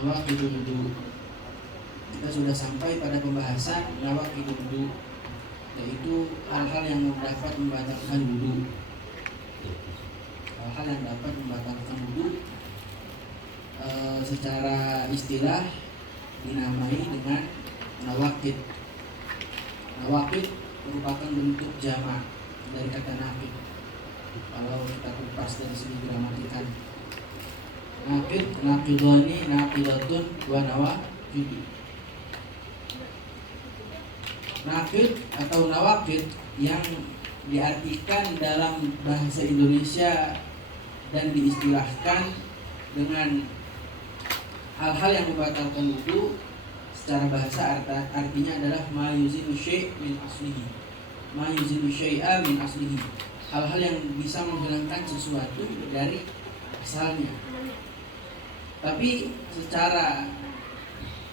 nawaqidul wudu. Kita sudah sampai pada pembahasan nawaqidul wudu, yaitu hal-hal yang dapat membatalkan wudu. Hal-hal yang dapat membatalkan wudu secara istilah dinamai dengan nawaqid. Nawaqid merupakan bentuk jamak dari kata naqid. Kalau kita kupas dari segi gramatikal, naqid, naqidani, naqidatun, wa nawaqid. Naqid atau nawaqid yang diartikan dalam bahasa Indonesia dan diistilahkan dengan hal-hal yang membatalkan wudu secara bahasa artinya adalah ma yuzilu syai' min aslihi. Ma yuzilu syai'a min aslihi. Hal-hal yang bisa menghilangkan sesuatu dari asalnya. Tapi secara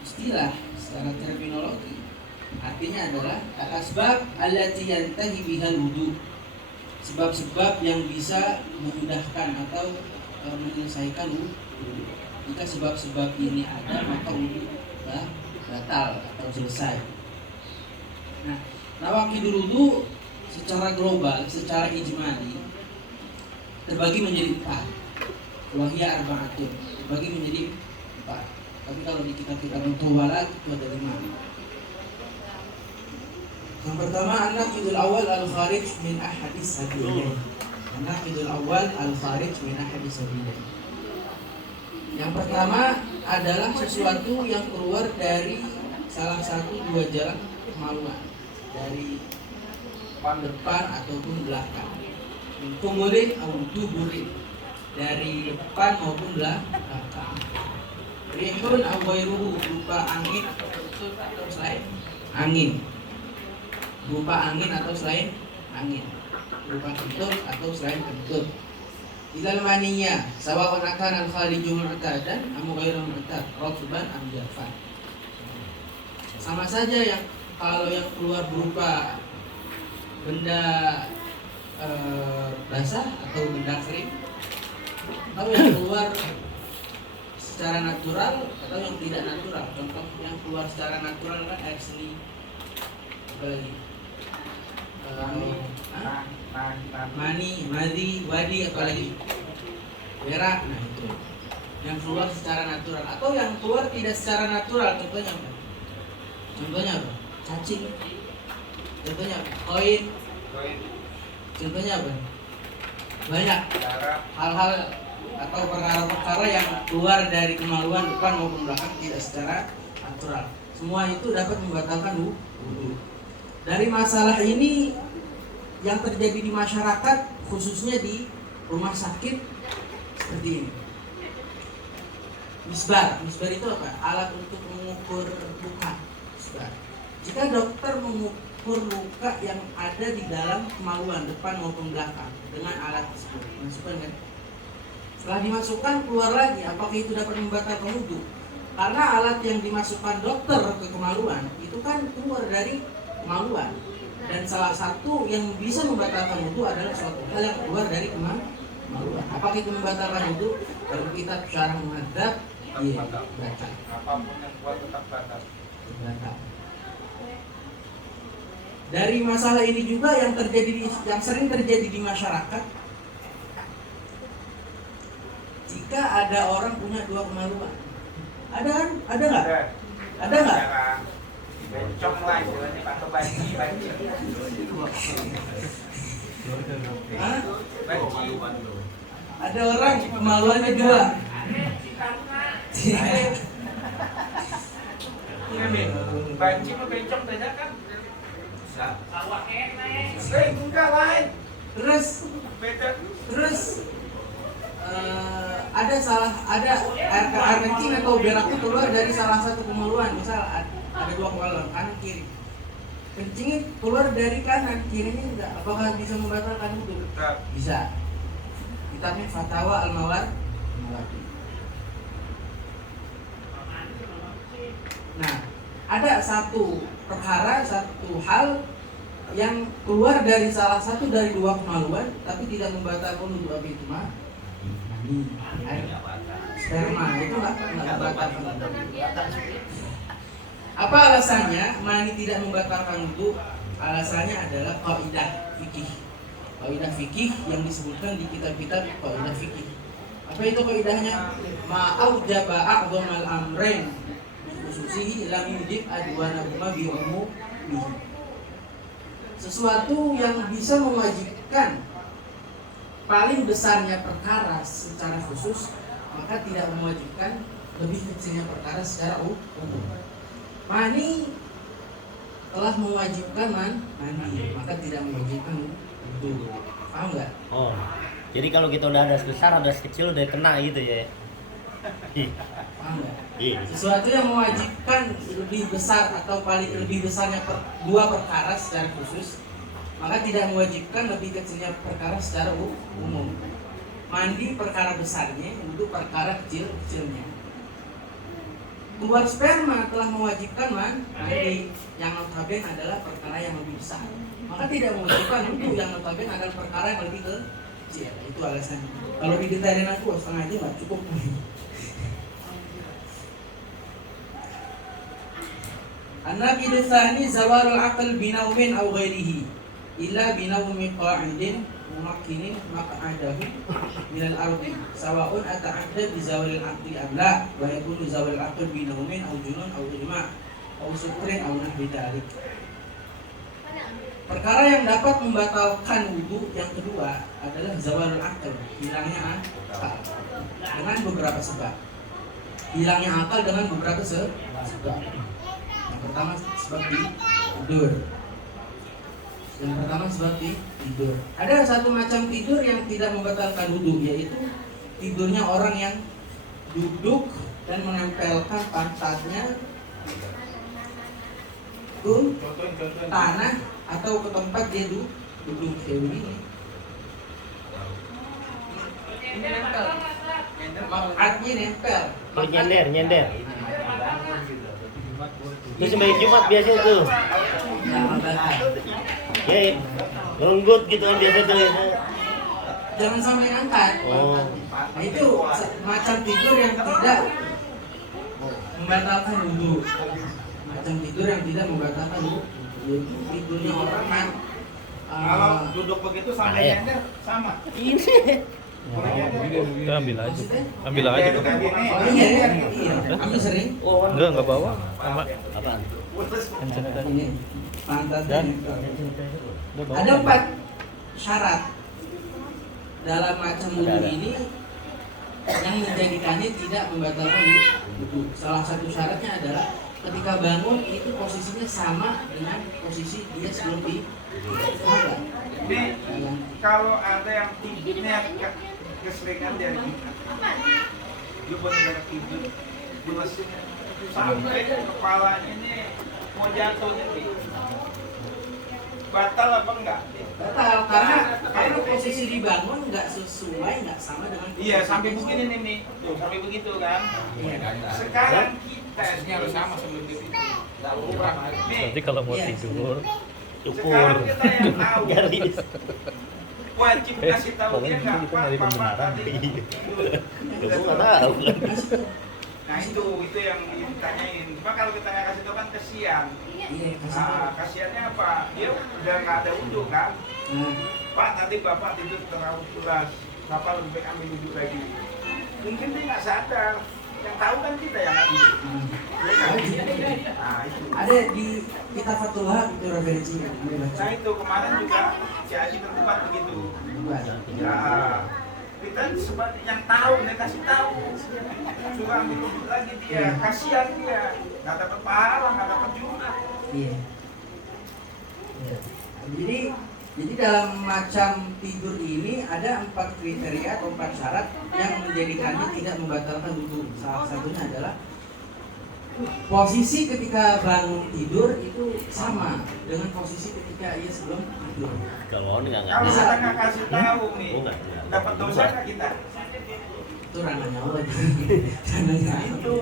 istilah, secara terminologi, artinya adalah al-asbab allati yantahi bihal wudu. Sebab-sebab yang bisa memudahkan atau menyelesaikan wudu. Jika sebab-sebab ini ada, maka wudu batal atau selesai. Nah, nawaqidul wudu secara global, secara ijmali terbagi menjadi 4. Wahya arba'atun, terbagi menjadi 4. Tapi kalau di kitab-kitab mutawwalat itu ada 5. Yang pertama, an-naqidul awal al-kharij min ahadis sabilain. An-naqidul awal al-kharij min ahadis sabilain. Yang pertama adalah sesuatu yang keluar dari salah satu dua jalan kemaluan, dari depan ataupun belakang. Tumurin atau tuburin, dari depan maupun belakang. Rihun atau ghairuhu, berupa angin atau selain angin. Berupa angin atau selain angin. Berupa kentut atau selain kentut. Ilal maninya sawa'un akan al-khariju mu'tadan am ghairu mu'tad, ratban am jafan. Sama saja yang kalau yang keluar berupa benda basah atau benda kering, atau yang keluar secara natural atau yang tidak natural. Contoh yang keluar secara natural kan air seni, apalagi mani, madi, wadi, apalagi berak. Nah itu yang keluar secara natural. Atau yang keluar tidak secara natural. Contohnya apa? Contohnya apa? Cacing. Contohnya apa? Koin. Contohnya apa? Banyak hal-hal atau perkara-perkara yang keluar dari kemaluan depan maupun belakang tidak secara natural. Semua itu dapat membatalkan wudu. Dari masalah ini yang terjadi di masyarakat, khususnya di rumah sakit seperti ini. Misbar itu apa? Alat untuk mengukur luka. Misbar. Jika dokter mengukur luka yang ada di dalam kemaluan depan maupun belakang dengan alat tersebut, masukkan kan? Setelah dimasukkan keluar lagi, apakah itu dapat membatalkan wudu? Karena alat yang dimasukkan dokter ke kemaluan itu kan keluar dari kemaluan, dan salah satu yang bisa membatalkan wudu adalah suatu hal yang keluar dari kemaluan. Apakah itu membatalkan wudu? Kalau kita syarah menghadap, iya, batal. Apapun yang kuat tetap batal. Dari masalah ini juga yang sering terjadi di masyarakat, jika ada orang punya dua kemaluan, ada nggak? Ada nggak? Bencong lah istilahnya, atau banci. Ada orang kemaluannya dua. Banci sama bencong beda kan? Enggak lain. Terus ada air kencing atau berak itu keluar dari salah satu kemaluan. Misal ada dua kemaluan, kanan kiri. Kencingnya keluar dari kanan, kirinya enggak. Apakah bisa membatalkan wudu? Bisa. Kitabnya Fatawa Al-Mawardi. Nah, ada satu perkara, satu hal yang keluar dari salah satu dari dua kemaluan tapi tidak membatalkan wudu. Apa itu, mah? Mani, air sperma itu nggak membatalkan wudu. Apa alasannya mani tidak membatalkan wudu? Alasannya adalah kaidah fikih. Kaidah fikih yang disebutkan di kitab-kitab kaidah fikih. Apa itu kaidahnya? Ma'aujaba a'dhamal amrain khususihi lam yujib adwanahuma bi umumihi. Sesuatu yang bisa mewajibkan paling besarnya perkara secara khusus, maka tidak mewajibkan lebih kecilnya perkara secara umum. Mani telah mewajibkan mandi, maka tidak mewajibkan wudu. Paham nggak? Oh, jadi kalau kita udah ada besar, ada kecil, udah kena gitu ya? Paham nggak? Iya. Sesuatu yang mewajibkan lebih besar atau paling lebih besarnya dua perkara secara khusus, maka tidak mewajibkan lebih kecilnya perkara secara umum. Mandi perkara besarnya, wudu perkara kecilnya. Keluar sperma telah mewajibkan mandi, yang notabene adalah perkara yang lebih besar. Maka tidak mewajibkan wudu, yang notabene adalah perkara yang lebih kecil. Itu alasannya. Kalau didetailin aku setengah aja nggak cukup. An-naqidu tsani zawalul aql binaumin aw ghairihi illa binaumi qa'idin mumakkinin maq'adahu minal ardi sawa'un ata'adda bi zawalil aqli am la wa yakunu zawalul aql binaumin aw junun aw ijma' aw sukrin aw nahwi dzalik. Perkara yang dapat membatalkan wudu yang kedua adalah zawalul aql, hilangnya akal dengan beberapa sebab. Hilangnya akal dengan beberapa sebab. Yang pertama sebab tidur. Yang pertama sebab tidur. Ada satu macam tidur yang tidak membatalkan wudu, yaitu tidurnya orang yang duduk dan menempelkan pantatnya ke tanah atau ke tempat dia duduk kayak begini. Ini nempel. Makatnya nempel. Kalau nyender. Itu sebagai Jumat biasa tuh. Ya, ngerenggut gitu kan biasa tuh. Jangan sampai angkat. Oh. Nah, itu macam tidur yang tidak membatalkan wudu. Macam tidur yang tidak membatalkan wudu. Yaitu tidurnya orang yang Kalau duduk begitu sampai nyender sama. Ini. Kita ambil aja. maksudnya? Ambil aja. Kayak Kan. begini. Oh iya, iya. Kami sering. Enggak bawa. Sama Apaan? hand sanitizer. Ini pantatnya Dan nempel. udah bawa. Ada 4 syarat dalam macam wudu ini yang menjadikannya tidak membatalkan wudu. Salah satu syaratnya adalah ketika bangun itu posisinya sama dengan posisi dia sebelum tidur. Ini kalau ada yang tidurnya keseringan dari kita, dia benar-benar tidur, dia sampai kepalanya ini mau jatuh nih. Batal apa enggak? Batal karena posisi dibangun nggak sesuai, nggak sama dengan Iya, sampai begini nih. Tuh, sampai begitu kan. Sekarang kita ini harus sama sebelum tidur. Enggak ubah. Nanti kalau mau Iya. tidur Cukur. Sekarang kita yang tahu. Garis. Wajib kasih tahu dia enggak Kita nyari pembenaran. Gue nggak tahu kan. Nah itu yang ditanyain. Cuma kalau kita nggak kasih tahu kan kesian. Iya, kasih tahu. Nah, kasihannya apa? Dia udah nggak ada wudhu kan? Nah, Pak, tadi bapak tidur terlalu pulas. Bapak lebih baik ambil wudhu lagi. Mungkin dia nggak sadar. Yang tahu kan kita yang nggak wudhu. Ya kan? Nah itu. ada di kitab Fathul Wahab itu referensinya. Boleh baca. Nah itu kemarin juga si Aji berdebat begitu. Baca. Ya, kita sebagai yang tahu, dia kasih tahu. Suruh ambil wudhu lagi dia. Kasihan dia. Nggak dapat pahala, nggak dapat Jumat. Iya. Iya. Jadi dalam macam tidur ini ada 4 kriteria atau 4 syarat yang menjadikannya tidak membatalkan wudu. Salah satunya adalah posisi ketika bangun tidur itu sama dengan posisi ketika ia sebelum tidur. Kalau enggak Kalau bisa. kita nggak kasih tahu nih, Oh, nggak. dapat dosa nggak kita? Itu ranahnya Allah. Ranahnya Itu.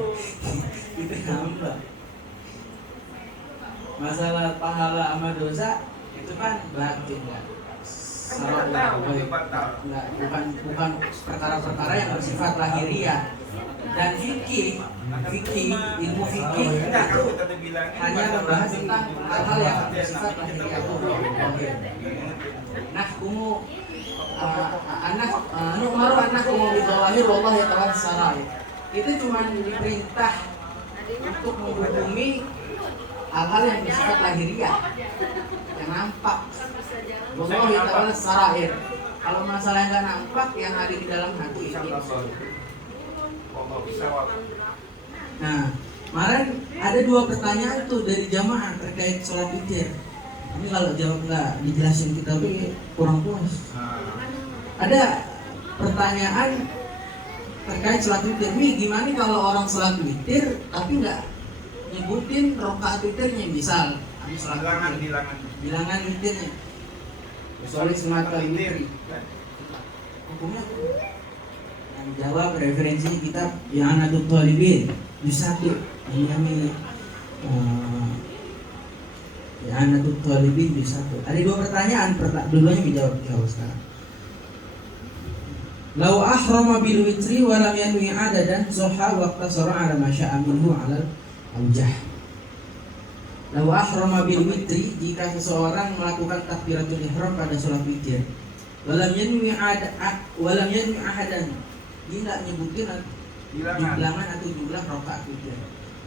itu hamba. Masalah pahala sama dosa itu kan batin kan. Kan kita tahu itu batal. Bukan perkara-perkara yang bersifat lahiriah. Dan fikih, ilmu fikih Enggak, itu kalau kita bilangin hanya membahas tentang hal-hal yang bersifat lahiriah. Nah, kumu anak maru anak kumu bidawahir Allah ya kawan sarai. Itu cuma diperintah untuk menghukumi hal-hal yang bersifat lahiriah, yang nampak. Allah ya kawan sarair. Kalau masalah yang nggak nampak, yang ada di dalam hati ini. Nah, kemarin ada 2 pertanyaan tuh dari jamaah terkait sholat witir. Ini kalau jawab nggak dijelasin kita kurang puas. Ada pertanyaan terkait sholat witir. Nih, gimana kalau orang sholat witir tapi nggak nyebutin rakaat witirnya, misal habis sholat witir, bilangan witirnya. Sholat sunat witir. Hukumnya yang jawab referensi kitab I'anatul Talibin juz 1 ini I'anatul Talibin juz 1. Ada 2 pertanyaan, dua-duanya dijawab sekarang. Lau ahrama bil witri wa lam yanwi adadan soha waqtasara ala ma syaa minhu ala al-aujah. Lau ahrama bil witri, jika seseorang melakukan takbiratul ihram pada sholat witir, walam yanwi ahadan, dia nggak nyebutin bilangan atau jumlah rakaat witir.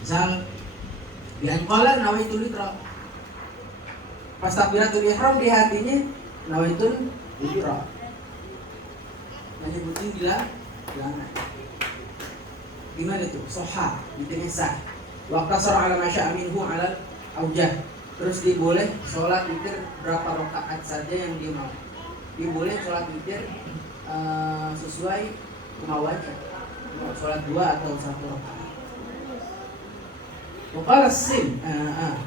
Misal bianqala nawaitul witra, pas takbiratul ihram di hatinya nawaitul witra, nggak nyebutin bilangan. Gimana tuh? Soha, witirnya sah. Waqtasara ala ma syaa minhu ala aujah. Terus dia boleh sholat witir berapa rakaat saja yang dia mau. Dia boleh sholat witir sesuai kemauannya, mau sholat 2 atau 1 rakaat. Waqala sim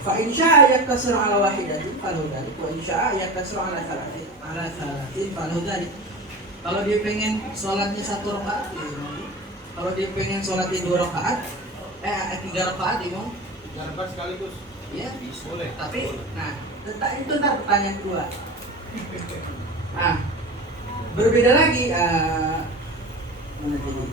fa in syaa yaktasiru ala wahidatin falahu dzalik wa in syaa yaktasiru ala thalathin falahu dzalik. Kalau dia pengen sholatnya 1 rakaat, kalau dia pengen sholatnya 2 rakaat, 3 rakaat dia mau 3 rakaat sekaligus. Ya, boleh. Tapi, nah, itu pertanyaan kedua. Nah, berbeda lagi. Mana tadi?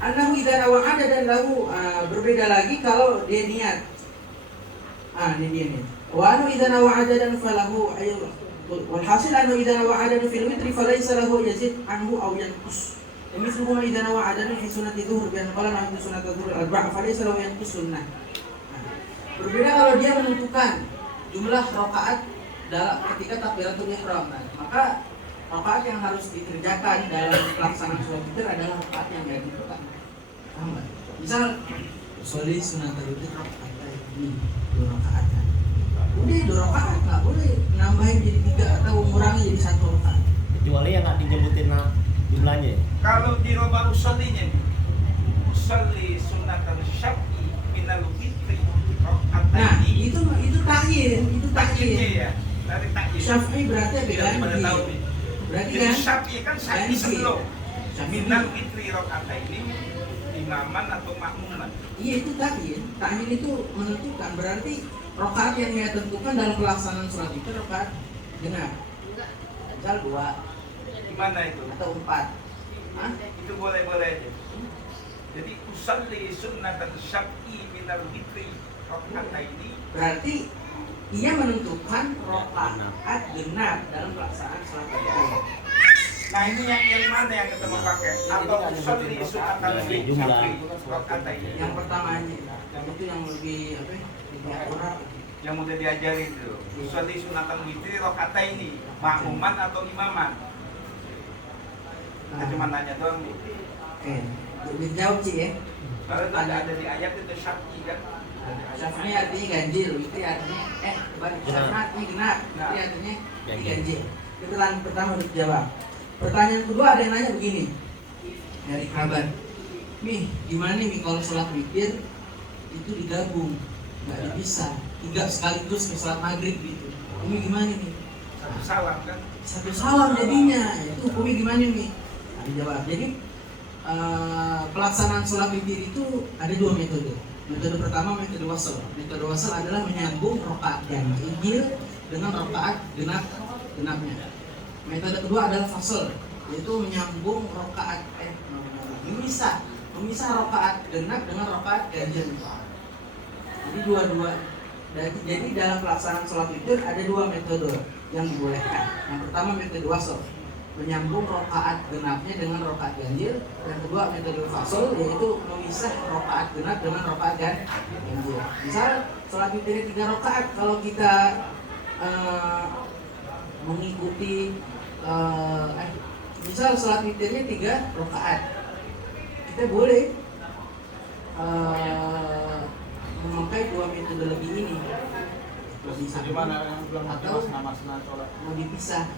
Anahu idza nawa ada dan lahu, berbeda lagi kalau dia niat. Ini dia nih. Wa anu idza nawa ada dan falahu ayul. Wal hasil anu idza nawa ada fil witri falaysa lahu yazid anhu aw yanqus. Misluhu idza nawa ada fi sunnati dhuhr bi an qala nahu sunnatu dhuhr arba'a falaysa lahu yanqus sunnah. Berbeda kalau dia menentukan jumlah rakaat dalam ketika takbiratul ihram, maka rakaat yang harus dikerjakan dalam pelaksanaan sholat witir adalah rakaat yang dia tentukan. Misal sholat sunatul witir rakaat ini 2 rakaat. Udah 2 rakaat, nggak boleh nambahin jadi 3 atau mengurangi jadi 1 rakaat. Kecuali yang nggak dinyebutin jumlahnya. Kalau di roba usollinya, usolli sunatul syaf'i minal witri. Nah, itu takyin, Ya. Dari takyin. Syafi'i berarti beda lagi. Berarti Jadi kan Syafi'i kan Syafi'i ganti. sebelum. Syafi'i. Minal witri rakaataini imaman atau makmuman. Iya, itu takyin. Takyin itu menentukan, berarti rakaat yang dia tentukan dalam pelaksanaan sholat itu rakaat genap. Misal 2 Gimana itu? atau 4. Hah? Itu boleh-boleh aja. Jadi usolli sunnatul syaf'i minal witri rakaataini. Berarti ia menentukan rakaat genap dalam pelaksanaan sholat itu. Nah ini yang mana yang kita mau pakai? Atau usolli sunnatul syaf'i rakaataini. Yang pertama aja, yang itu yang lebih apa? Lebih akurat. Yang udah diajarin itu. Usolli sunnatul witri rakaataini, makmuman atau imaman. Kita cuma nanya doang nih. Oke, dijawab sih ya. Kalau itu ada di ayat itu syaf'i kan. Syaf'i artinya ganjil, itu artinya Syaf'i artinya genap, itu artinya ganjil. Itu pertanyaan pertama untuk dijawab. Pertanyaan kedua ada yang nanya begini dari kabar. Nih, gimana nih kalau sholat witir itu digabung, nggak dipisah, 3 sekaligus ke sholat maghrib gitu. Ini gimana nih? Satu salam kan. Satu salam jadinya, itu hukumnya gimana nih? Nah, dijawab. Jadi pelaksanaan sholat witir itu ada 2 metode. Metode pertama metode wasal. Metode wasal adalah menyambung rakaat ganjil dengan rakaat genapnya. Metode kedua adalah fasl, yaitu menyambung rokaat memisah rokaat genap dengan rokaat ganjil. Jadi jadi dalam pelaksanaan sholat witir ada dua metode yang dibolehkan. Yang pertama metode wasl, menyambung rokaat genapnya dengan rokaat ganjil. Yang kedua metode fasl, yaitu memisah rokaat genap dengan rokaat ganjil. Misal sholat witirnya 3 rokaat, kalau kita mengikuti misal sholat witirnya 3 rakaat, kita boleh memakai 2 metode lebih ini, lebih Di mana yang belum atau nama-nama sholat? mau dipisah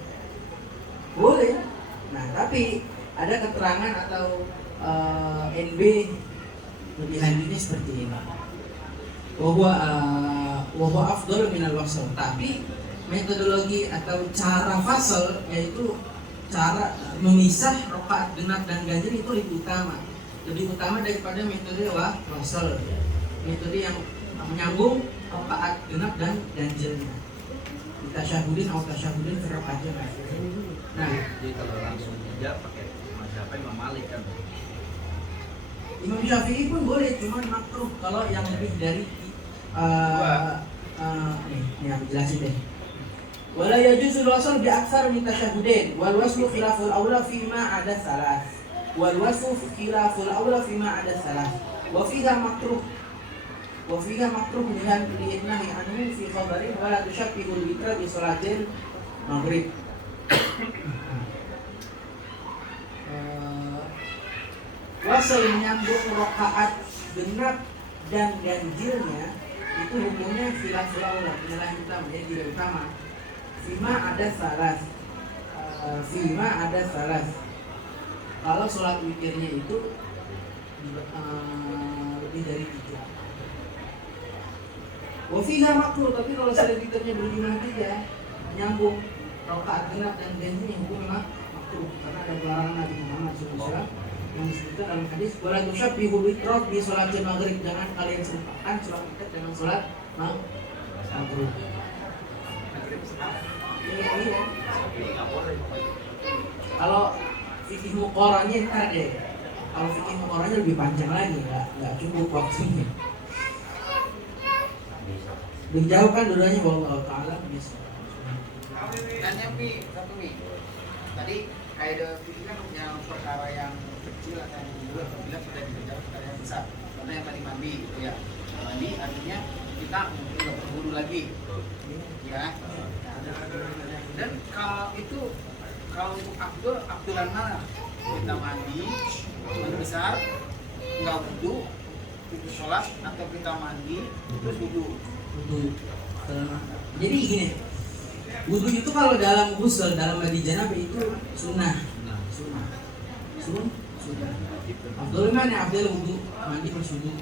boleh. Nah tapi ada keterangan atau NB lebih lanjutnya seperti ini, bahwa afdal minal wasl, tapi metodologi atau cara fasl, yaitu cara memisah rokaat genap dan ganjil itu lebih utama daripada metode wasl, metode yang menyambung rokaat genap dan ganjilnya. Tasyahudin atau tasyahudin fi rokaatnya. Nah, jadi kalau langsung tidak pakai mazhab Imam Malik kan. Imam Syafi'i pun boleh, cuman makruh kalau yang lebih dari ini aku jelasin deh. Wala yajuzul wasl bi aktsar min tasyahudin wal waslu khilaful aula fi ma ada salas. Wal waslu khilaful aula fi ma ada salas. Wa fiha makruh. Wa fiha makruh lihan li'nahi anhu fi khabarin wala tushabbihul witra bi salatil maghrib. Wasl menyambung rokaat genap dan ganjilnya itu hukumnya khilaful aula, penilaian utama, ya tidak utama. Fima ada salas. Kalau sholat witirnya itu lebih dari 3. Wafiha makruh, tapi kalau sholat witirnya berjumlah 3, nyambung rakaat genap dan ganjilnya hukumnya makruh, karena ada pelarangan Nabi Muhammad SAW yang disebutkan dalam hadis, wala tusyabbihu witrah bi sholatil maghrib, jangan kalian serupakan sholat witir dengan sholat maghrib. Iya. Kalau fikih muqarrahnya ntar deh. Kalau fikih muqarrahnya lebih panjang lagi, nggak cukup waktunya. Dijauhkan dulunya wallahu ta'ala bisa. Tanya Mi, satu Mi. Tadi kayak fikih kan yang perkara yang kecil atau yang dua apabila sudah dikerjakan perkara yang besar. Contoh yang tadi mandi gitu ya. Mandi artinya kita nggak perlu wudu lagi. Ya. Dan kalau itu untuk Abdullah mana? Kita mandi besar nggak wudu itu sholat, atau kita mandi terus wudu. Jadi gini, wudu itu kalau dalam ghusl, dalam mandi janabah itu sunnah. Abdul mana? Abdul wudu, mandi plus wudu.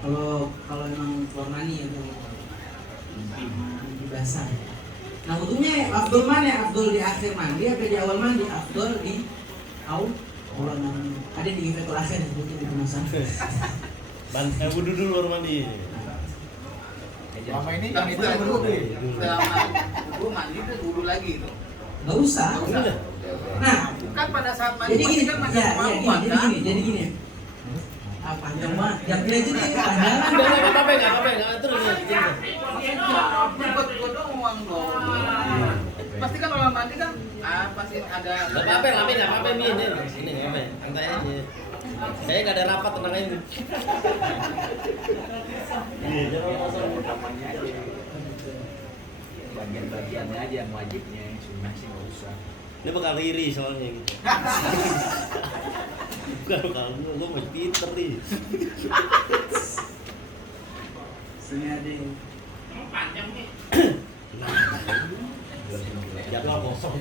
Kalau memang keluar mani atau mandi basah. Nah wudunya Abdul mana? Abdul di akhir mandi atau di awal mandi? Abdul di awal mandi. Ada di Fathul Akhir sebutin di kemasan. Wudu dulu baru mandi. Selama ini Kan yang itu itu wudu, dulu mandi terus wudu lagi itu. Nggak usah. Nah, Kan pada saat mandi jadi gini, kan masih kemampuan kan? jadi gini. Panjang banget, jangan aja deh, panjangan. Enggak apa-apa, terus. Buat doang dong. Pasti kan orang mandi kan pasti ada. Enggak apa-apa, Mi. Sini enggak apa-apa. Santai aja. Saya enggak ada rapat, tenang aja. Iya, jangan Utamanya aja. Bagian-bagiannya aja yang wajibnya, yang sunnah sih nggak usah. Ini bakal iri soalnya gitu. Bukan kalau lu mau pinter nih. Sini ada yang Panjang nih. Jadwal kosong.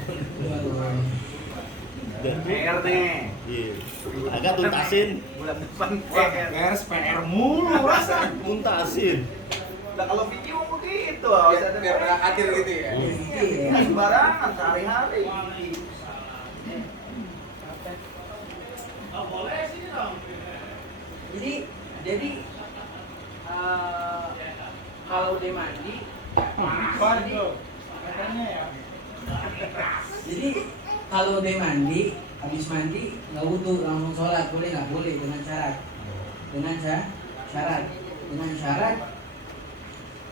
PR nih. Iya. Agak tuntasin. Bulan depan PR mulu rasa. Tuntasin. Nah kalau video begitu, Biar berakhir gitu ya. nggak sembarangan sehari-hari. Jadi kalau dia mandi, Waduh, katanya ya. jadi kalau dia mandi, habis mandi nggak wudhu langsung sholat, boleh nggak? Boleh, dengan syarat. Dengan syarat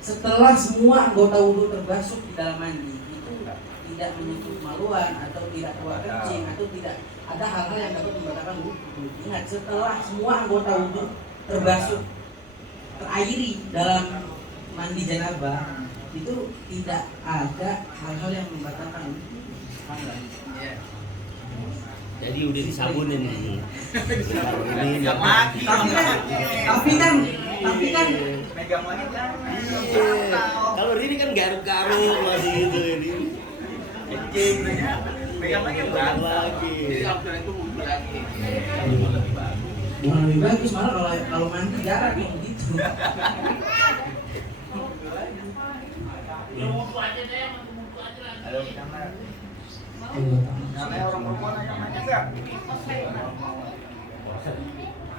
setelah semua anggota wudhu terbasuh di dalam mandi itu tidak menyentuh kemaluan atau tidak keluar kencing atau tidak ada hal-hal yang dapat membatalkan wudhu. Ingat, setelah semua anggota wudhu terbasuh, terairi dalam mandi janabah, itu tidak ada hal-hal yang membatalkan wudhu. Paham nggak? Iya. Jadi udah disabunin ini. Ini Megang lagi. Tapi kan Megang lagi kan. kalau ini kan garuk-garuk masih gitu ini. Kencing. Megang lagi yang berat. Lagi. Jadi kalau sudah itu wudhu lagi. bukan lebih bagus, malah kalau mandi jarang yang begitu. Halo, namanya orang perempuan yang nanya enggak?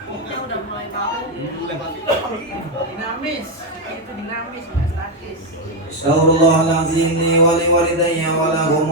Udah mulai bau. Dinamis, itu dinamis, nggak statis. Astaghfirullahaladzim li wa li walidayya wa lahum